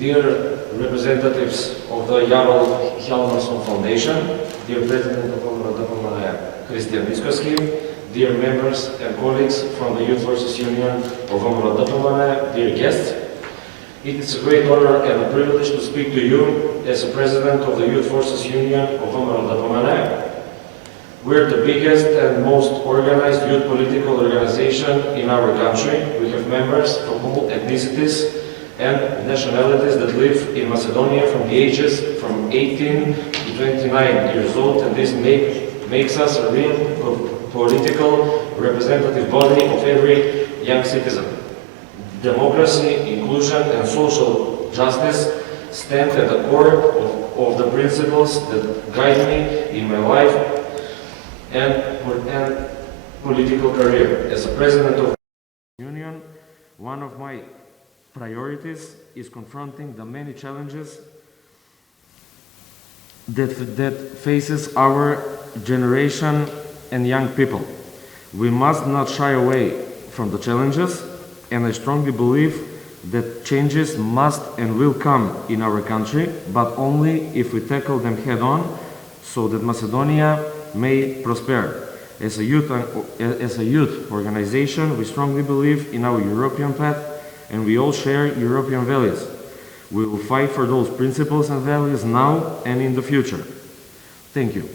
dear representatives of the Jarl Hjalmarsson Foundation, dear President of Området Christian Viskovski, dear members and colleagues from the Youth Forces Union of Området, dear guests, it is a great honor and a privilege to speak to you as the President of the Youth Forces Union of Området. We're the biggest and most organized youth political organization in our country. We have members from all ethnicities and nationalities that live in Macedonia from the ages from 18 to 29 years old, and this makes us a real political representative body of every young citizen. Democracy, inclusion, and social justice stand at the core of the principles that guide me in my life and political career. As a president of the Union, one of my priorities is confronting the many challenges that faces our generation and young people. We must not shy away from the challenges, and I strongly believe that changes must and will come in our country, but only if we tackle them head on, so that Macedonia may prosper. As a youth organization, we strongly believe in our European path, and we all share European values. We will fight for those principles and values now and in the future. Thank you.